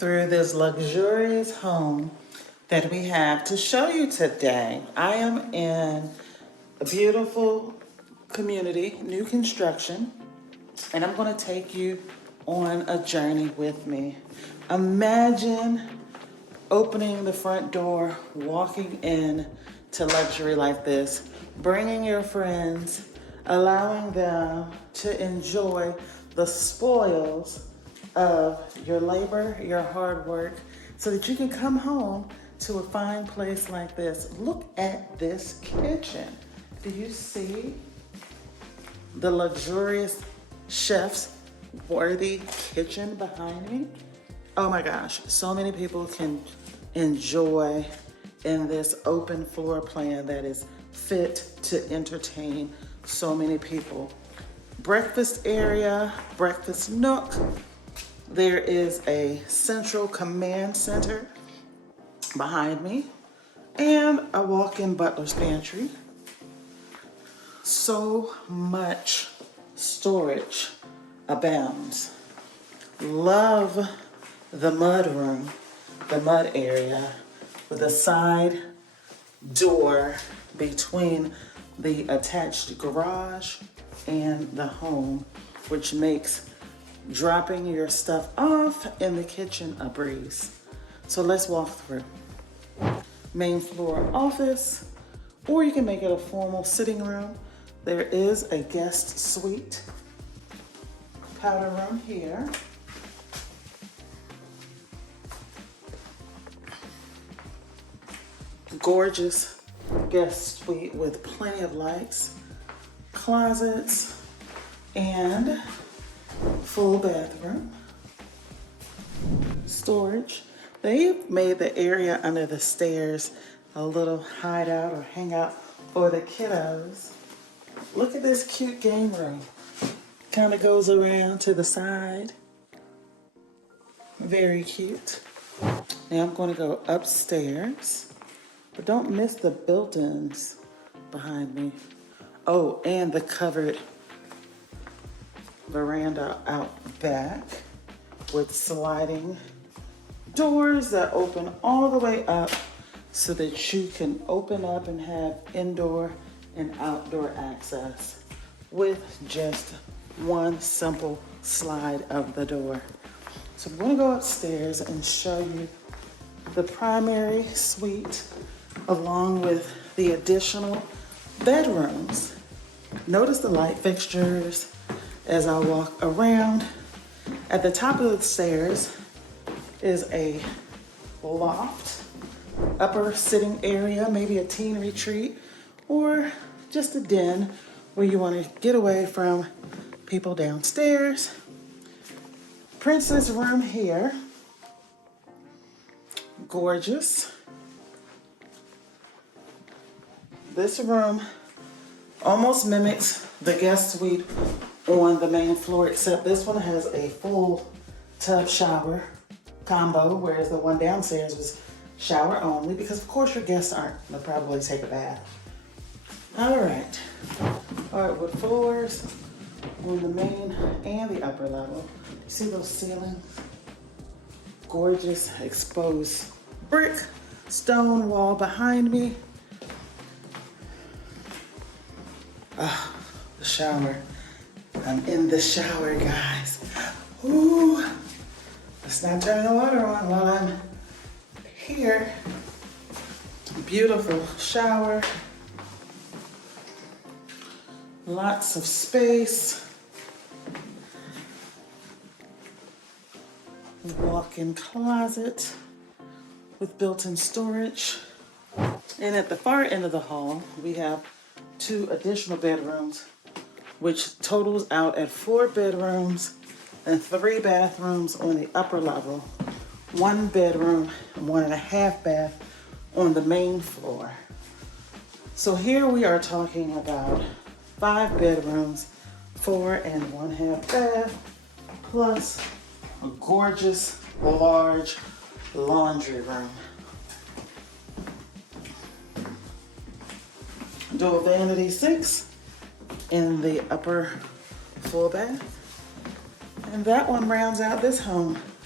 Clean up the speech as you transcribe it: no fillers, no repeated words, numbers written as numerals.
through this luxurious home that we have to show you today. I am in a beautiful community, new construction, and I'm going to take you on a journey with me. Imagine opening the front door, walking in to luxury like this, bringing your friends, allowing them to enjoy the spoils of your labor, your hard work, so that you can come home to a fine place like this. Look at this kitchen. Do you see the luxurious chef's worthy kitchen behind me? Oh my gosh, so many people can enjoy in this open floor plan that is fit to entertain so many people. Breakfast area, breakfast nook. There is a central command center behind me and a walk-in butler's pantry. So much storage abounds. Love the mudroom, the mud area with a side door between the attached garage and the home, which makes dropping your stuff off in the kitchen a breeze. So let's walk through. Main floor office, or you can make it a formal sitting room. There is a guest suite, powder room here. Gorgeous guest suite with plenty of lights, closets, and full bathroom. Storage. They've made the area under the stairs a little hideout or hangout for the kiddos. Look at this cute game room. Kind of goes around to the side. Very cute. Now I'm going to go upstairs. But don't miss the built-ins behind me. Oh, and the covered veranda out back with sliding doors that open all the way up so that you can open up and have indoor and outdoor access with just one simple slide of the door. So I'm going to go upstairs and show you the primary suite along with the additional bedrooms. Notice the light fixtures as I walk around. At the top of the stairs is a loft, upper sitting area, maybe a teen retreat, or just a den where you want to get away from people downstairs. Princess room here, gorgeous. This room almost mimics the guest suite on the main floor, except this one has a full tub shower combo, whereas the one downstairs was shower only, because of course your guests aren't gonna probably take a bath. All right, hardwood floors on the main and the upper level. You see those ceilings? Gorgeous exposed brick stone wall behind me. Oh, the shower. I'm in the shower, guys. Ooh, let's not turn the water on while I'm here. Beautiful shower. Lots of space. Walk-in closet with built-in storage. And at the far end of the hall, we have 2 additional bedrooms, which totals out at 4 bedrooms and 3 bathrooms on the upper level, 1 bedroom and 1.5 bath on the main floor. So here we are talking about 5 bedrooms, 4 and 1/2 bath, plus a gorgeous large laundry room. Dual vanity sinks in the upper full bath. And that one rounds out this home.